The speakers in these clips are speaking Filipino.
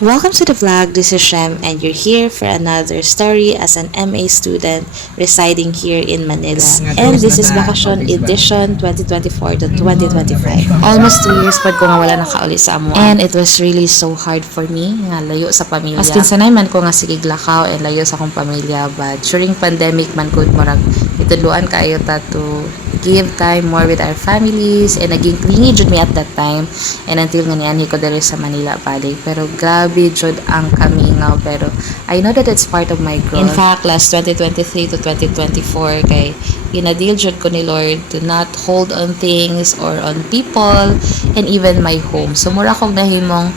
Welcome to the vlog. This is Shem and you're here for another story as an MA student residing here in Manila. And this is Bakasyon Edition 2024 to 2025. Almost 2 years pa ko nga wala nakauli sa amo. And it was really so hard for me nga layo sa pamilya. As kinsanay man ko nga sige glakaw and layo sa akong pamilya, but during pandemic man ko murag itudluan kayo ta to give time more with our families and naging clingy jud me at that time and until nga niyan ko dere sa Manila balik. Pero grabe jud ang kamingaw, pero I know that it's part of my growth. In fact, last 2023 to 2024 kay ginadil jud ko ni Lord to not hold on things or on people and even my home. So mura kong nahimong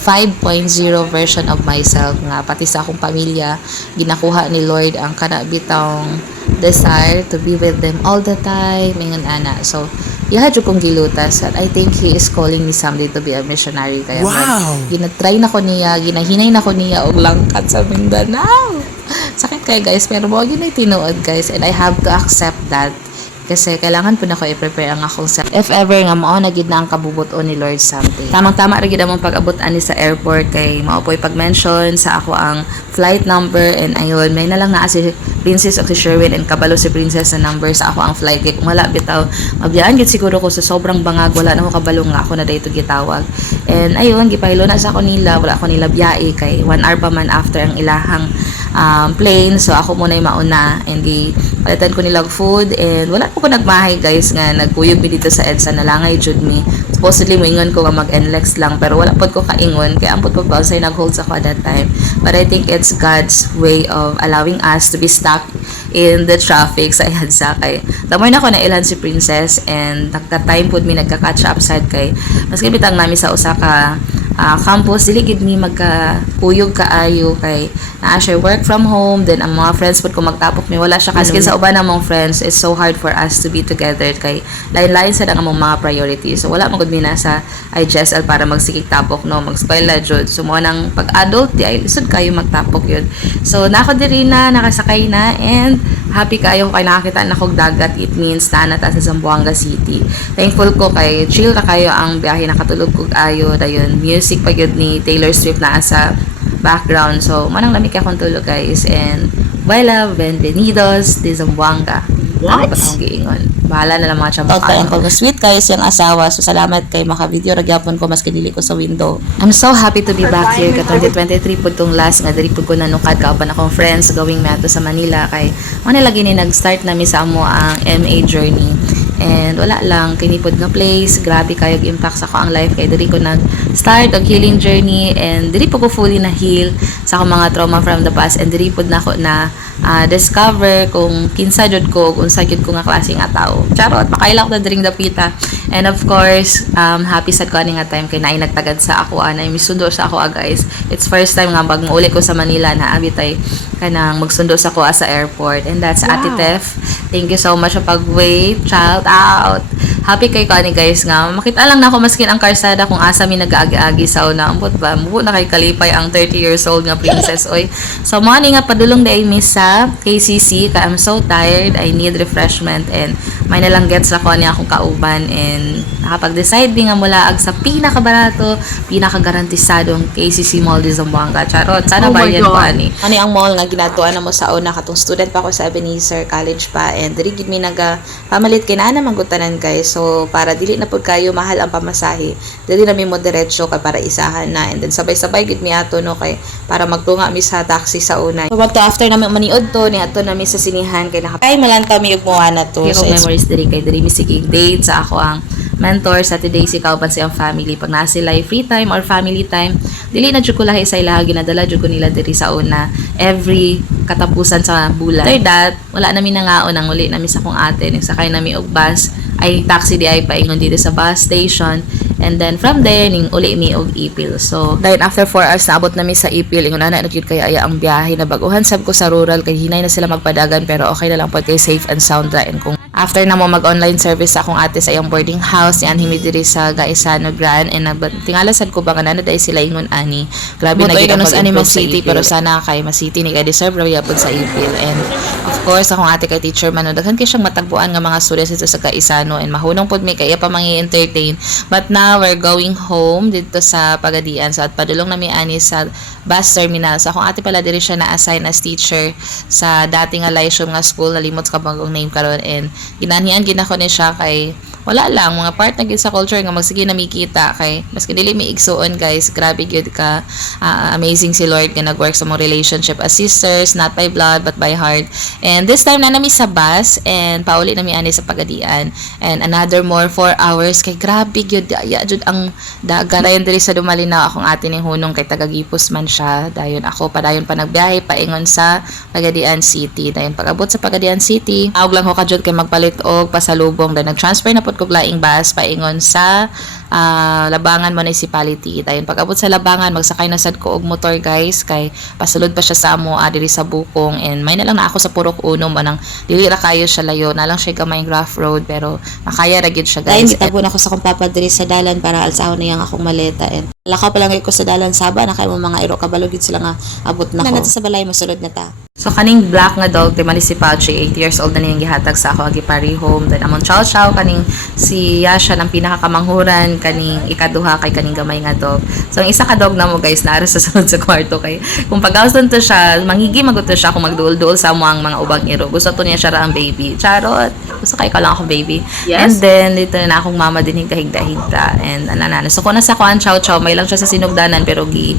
5.0 version of myself nga pati sa akong pamilya ginakuha ni Lord ang kana bitawng desire to be with them all the time mingon ana. So yaha jud kong gilutas at I think He is calling me someday to be a missionary kaya ginatry na ko niya, ginahinay na ko niya og langkat sa Mindanao. Sakit kaya guys, pero mo ginay tinuod guys, and I have to accept that kasi kailangan po na ko i-prepare ang akong self. If ever nga mao na gid na ang kabubuton ni Lord someday. Tamang-tama ra gid among pag-abot ani sa airport kay mao po'y pag-mention sa ako ang flight number, and ayun may na lang na si Princess o si Sherwin and kabalo si Princess na number sa ako ang flight kay kung wala bitaw mabiyaan gid siguro ko sa sobrang bangag, wala na ko kabalo nga ako na dayto gitawag. And ayun gipaylo na sa ako nila, wala ko nila biyahe kay 1 hour pa man after ang ilahang plane. So ako muna yung mauna and palitan ko nilang food and wala po ko nagmahay guys nga nagkuyog mi dito sa EDSA na langay jud mi. Supposedly moingon ko nga mag-NLEX lang pero wala pod ko kaingon kaya ampot ko pa say nag-hold sa ko at that time. But I think it's God's way of allowing us to be stuck in the traffic sa EDSA kay tamoy na ko na ilan si Princess and nagka-time pod mi nagka-catch up sad kay maski bitang nami sa usa ka campus dili gid mi magkakuyog kaayo kay naa siya work from home, then ang mga friends pod ko magtapok mi wala siya kasi sa uban namong friends it's so hard for us to be together kay lain-lain sa ang among mga priorities. So wala man gud mi na sa IGSL para magsikig tapok no, mag-spoil na jud. So mo nang pag-adult di ay lisod kayo magtapok yun. So nako diri na nakasakay na and happy kayo kay nakakita na kog dagat. It means na ta sa Zamboanga City. Thankful ko kay chill na kayo ang biyahe, nakatulog kog ayo dayon music pa gyud ni Taylor Swift na sa background. So manang lamig akong tulog guys and Buela, bienvenidos de Zamboanga. What? Ang giingon. Bahala na lang mga chamba. Okay, ang sweet guys yung asawa. So salamat kay maka-video ragyapon ko mas kadili ko sa window. I'm so happy to be back here ka 2023 pud tong last nga diri pud ko nanukad kauban akong friends going meto sa Manila kay ano lagi ni nag-start nami sa amo ang MA journey. And wala lang kinipod nga place, grabe kayog impact sa ko ang life kay diri ko nag-start og healing journey and diri po ko fully na heal sa akong mga trauma from the past and diri pod nako na discover kung kinsa jud ko, unsa jud ko nga klase nga tao. Charot, makailak na diring dapita. And of course, happy sad ko ani nga time kay naay nagtagad sa ako ana misundo sa ako guys. It's first time nga bag mauli ko sa Manila na abitay kanang magsundo sa ko sa airport, and that's Ate Tef. Thank you so much sa pag-wait, child out. Happy kay ko ani guys nga makita lang na ako maskin ang karsada kung asa mi nag-aagi-agi sa una ambot ba mo na kay kalipay ang 30 years old nga princess oy. So mo ani nga padulong day miss sa KCC ka I'm so tired, I need refreshment and may nalang gets ako niya akong kauban and nakapag-decide nga mula ag sa pinakabarato, pinakagarantisadong KCC Mall de Zamboanga. Charot, sana bayan ko ani. Ani ang mall nga ginatuan na mo sa una katong student pa ako sa Ebenezer College pa and diri gid mi naga pamalit kay na mangutanan guys. So para dili na pud kayo mahal ang pamasahe, dili na mi mo diretso kay para isahan na and then sabay-sabay gid mi ato no kay para magtunga mi sa taxi sa una. So after namin maniud to ni ato na mi sa sinihan kay nakapay malan kami ug muha na to. So memories diri kay diri mi sige date sa ako ang mentor sa today si kauban siyang family pag naa sila free time or family time dili na jud ko lahi sa ilaha ginadala jud ko nila diri sa una every katapusan sa bulan. After that wala nami nangaon ang uli nami sa kong ate nagsakay nami og bus ay taxi di ay paingon dito sa bus station and then from there ning uli mi og Ipil. So then after 4 hours naabot nami sa Ipil ingon ana gyud kay aya ang biyahe na baguhan sab ko sa rural kay hinay na sila magpadagan pero okay na lang pod kay safe and sound ra and kung after na mo mag-online service sa akong ate sa iyang boarding house yan himi diri sa Gaisano Grand and tingala sad ko ba nga nana dai sila ingon ani grabe na gyud ang Animal City pero sana kay Mas City ni kay deserve ra yapon sa Ipil and Of course, akong ate kay teacher man, no, daghan kay siyang matagpuan nga mga students dito sa Kaisano and mahunong pud may kaya pa mangi-entertain. But now, we're going home dito sa Pagadian. So, at padulong na mi ani sa bus terminal. So, akong ate pala diri siya na-assign as teacher sa dating nga Lyceum nga school, nalimot ka bagong name karon and ginanian ginako ni siya kay wala lang mga part na gid sa culture nga magsige na mikita kay maski dili mi igsuon guys, grabe gyud ka. Amazing si Lord nga nag-work sa mong relationship as sisters, not by blood but by heart. And this time na nami sa bus and pauli na mi ani sa Pagadian and another more 4 hours kay grabe gyud ya jud ang daga dayon diri sa Dumalinaw. Akong ate ning hunong kay taga-Gipos man siya, dayon ako padayon pa nagbiyahe paingon sa Pagadian City. Dayon pag-abot sa Pagadian City awg lang ko kadjud kay magpalit og pasalubong dan nag-transfer na kog laing bus paingon sa Labangan Municipality. Dayon pag-abot sa Labangan magsakay na sad ko og motor guys kay pasulod pa siya sa amo diri sa Bukong and may na lang na ako sa Purok Uno manang dili ra kayo siya layo na lang siya gamay rough road pero makaya ra gyud siya guys. Dayon gitabo na ako sa kong papa diri sa dalan para alsahon na yang akong maleta and lakaw pa lang ko sa dalan saba na kay mo mga iro kabalo gid sila nga abot na ko. Sa balay mosulod na ta. So kaning black nga dog ti Municipal 8 years old na niyang gihatag sa ako agipari home then among chow chow kaning si Yasha ng pinakakamanghuran kaning ikaduha kay kaning gamay nga dog. So ang isa ka dog na mo guys naara sa sunod sa kwarto kay kung pag-awson to siya mangigi magot to siya kung magduol-duol sa mo ang mga ubang iro. Gusto to niya siya ra ang baby. Charot. Gusto kay ka lang ako baby. Yes. And then dito na akong mama din higda-higda and anana. So ko na sa kuan chow chow may lang siya sa sinugdanan pero gi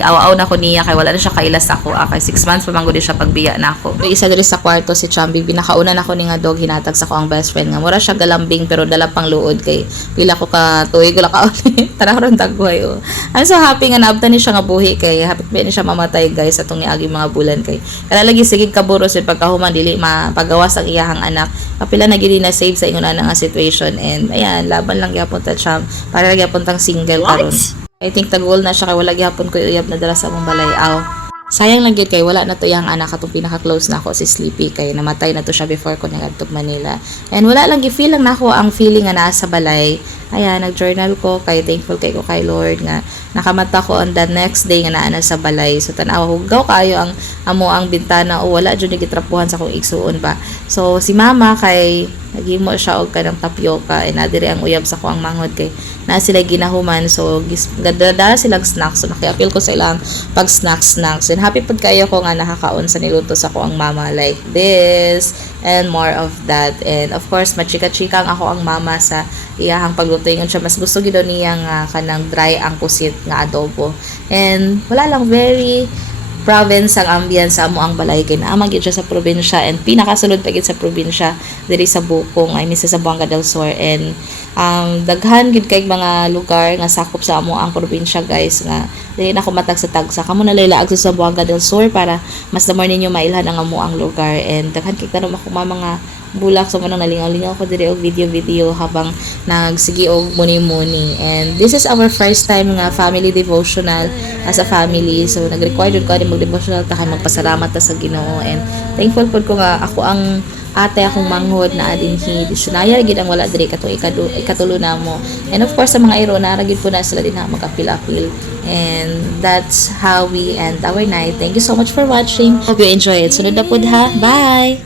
aw-aw na ko niya kay wala na siya kailas ako kay 6 months pa man gud siya pagbiya na ako. So, isa diri sa kwarto si Chambi pinakauna na ko ni nga dog hinatag sa ko ang best friend nga mura siya galambing pero dala pang luod kay pila ko ka tuig ko la ka tara ron tagway oh. I'm so happy nga naabtan ni siya nga buhi kay happy ba ni siya mamatay guys atong niagi mga bulan kay kana lagi sige kaburo sa pagkahuman dili mapagawas ang iyahang anak kapila na gid na save sa ingon ana nga situation and ayan laban lang gyapon ta Cham para gyapon tang single karon. I think tag-goal na siya kay wala gyapon ko uyab na dala sa mong balay aw. Sayang lang gid kay wala na to yang anak atong pinaka-close na ako si Sleepy kay namatay na to siya before ko nagadtog Manila. And wala lang gi-feel lang nako ang feeling nga naa sa balay. Ayan, nag-journal ko kay thankful kay ko kay Lord nga nakamata ko on the next day nga naa na sa balay. So tan-aw hugaw kayo ang amo ang bintana o wala jud gitrapuhan sa akong igsuon ba. So si mama kay naghimo siya og kanang tapioca and nadiri ang uyab sa ko ang manghod kay na sila ginahuman so gadada sila snacks so nakiapil ko sa ilang pag snacks and happy pud kayo ko nga nakakaon sa niluto sa ko ang mama like this and more of that and of course machika-chika ang ako ang mama sa iyahang pagluto ingon siya mas gusto gid niya nga kanang dry ang pusit nga adobo and wala lang very province ang ambience sa amo ang balay kay naama gyud siya sa probinsya and pinakasulod pa gyud sa probinsya diri sa Bukong ay sa Zamboanga del Sur and daghan gid kay mga lugar nga sakop sa amo ang probinsya guys nga dili na ko matag sa tagsa kamo na laylaag sa Zamboanga del Sur para mas damor ninyo mailhan ang amo ang lugar and daghan kay karon ako mga bulak so manang nalingaw-lingaw ko diri og video habang nagsigi og muni-muni and this is our first time nga family devotional as a family so nag-require jud ko ani mag-devotional ta kay magpasalamat ta sa Ginoo and thankful pud ko nga ako ang ate akong manghod na adinhi disyonaya gid ang wala diri katong ikatulo na mo and of course sa mga iro na gid po na sila din ha magapil-apil and that's how we end our night. Thank you so much for watching. Hope you enjoy it. Sunod na pud ha. Bye.